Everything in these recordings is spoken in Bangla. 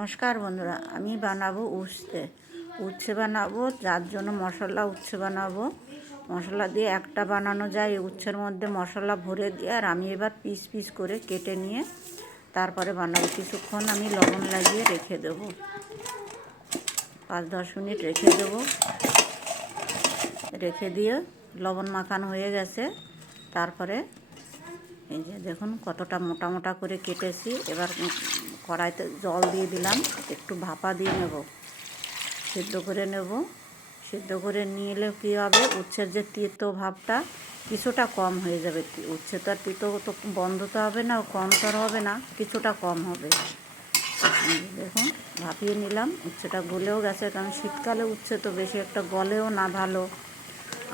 নমস্কার বন্ধুরা, আমি বানাবো উচ্ছে বানাবো। যার জন্য উচ্ছে বানাবো। মশলা দিয়ে একটা বানানো যায়, উচ্ছের মধ্যে মশলা ভরে দিয়ে, আর আমি এবার পিস পিস করে কেটে নিয়ে তারপরে বানাবো। কিছুক্ষণ আমি লবণ লাগিয়ে রেখে দেবো, 5-10 মিনিট রেখে দেবো। রেখে দিয়ে লবণ মাখানো হয়ে গেছে। তারপরে এই যে দেখুন কতটা মোটা মোটা করে কেটেছি। এবার কড়াইতে জল দিয়ে দিলাম, একটু ভাপা দিয়ে নেব, সিদ্ধ করে নেব। সিদ্ধ করে নিলে কী হবে, উচ্ছের যে তিতো ভাবটা কিছুটা কম হয়ে যাবে। উচ্ছে তো আর তিতো তো বন্ধ তো হবে না, কম তো হবে না, কিছুটা কম হবে। দেখুন ভাপিয়ে নিলাম, উচ্ছেটা গলেও গেছে, কারণ শীতকালে উচ্ছে তো বেশি একটা গলেও না ভালো,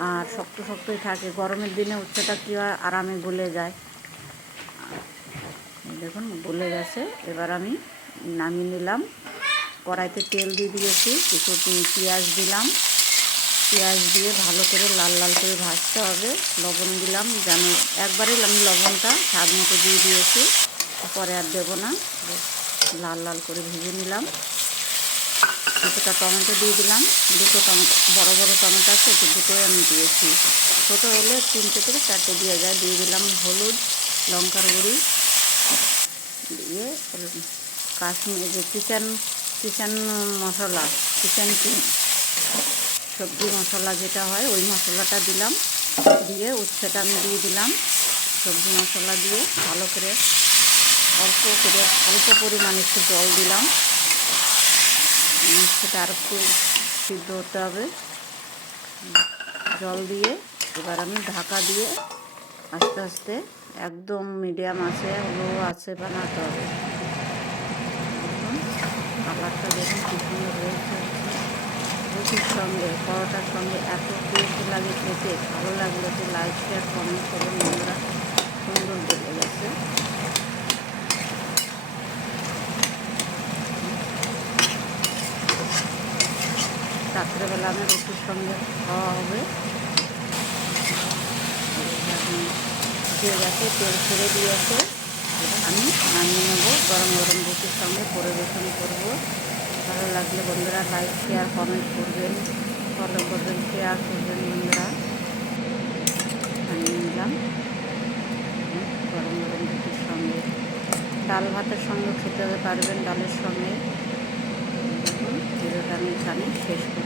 আর শক্ত শক্তই থাকে। গরমের দিনে উচ্ছেটা কী হয়, আরামে গলে যায়। দেখুন গলে গেছে। এবার আমি নামিয়ে নিলাম। কড়াইতে তেল দিয়ে দিয়েছি, কিছু পেঁয়াজ দিলাম। পেঁয়াজ দিয়ে ভালো করে লাল লাল করে ভাজতে হবে। লবণ দিলাম, যেন একবারেই আমি লবণটা স্বাদ মতো দিয়ে দিয়েছি, পরে আর দেবো না। লাল লাল করে ভেজে নিলাম। কিছুটা টমেটো দিয়ে দিলাম, দুটো টমেটো, বড় বড় টমেটো আছে তো, দুটোই আমি দিয়েছি। ছোটো হলে 3 থেকে 4টে দিয়ে যায়। দিয়ে দিলাম হলুদ, লঙ্কার গুঁড়ি দিয়ে কাশ্মীর যে কিচেন মশলা, কিচেন কিং সবজি মশলা যেটা হয়, ওই মশলাটা দিলাম। দিয়ে উচ্ছেটা আমি দিয়ে দিলাম। সবজি মশলা দিয়ে ভালো করে অল্প পরিমাণে একটু জল দিলাম। উচ্ছেটা আর একটু সিদ্ধ হতে হবে। জল দিয়ে এবার আমি ঢাকা দিয়ে আস্তে আস্তে একদম মিডিয়াম আছে, লো আছে বানাতে হবে। কালারটা দেখুন কি সুন্দর হয়েছে। রুটির সঙ্গে, পরোটার সঙ্গে এত টেস্ট লাগে খেতে। ভালো লাগলে তো লাইক, শেয়ার, কমেন্ট করবেন বন্ধুরা। সুন্দর বেড়ে গেছে। রাত্রেবেলা আমি রুটির সঙ্গে খাওয়া হবে। দিয়ে গেছে, তেল ছেড়ে দিয়েছে। আমি নামিয়ে নেবো, গরম গরম রুটির সঙ্গে পরিবেশন করব। ভালো লাগলে বন্ধুরা লাইক, শেয়ার, কমেন্ট করবেন, ফলো করবেন, শেয়ার করবেন বন্ধুরা। নামিয়ে নিলাম গরম গরম রুটির সঙ্গে। ডাল ভাতের সঙ্গে খেতে পারবেন, ডালের সঙ্গে। দেখুন ভিডিওটা আমি এখানে শেষ করছি।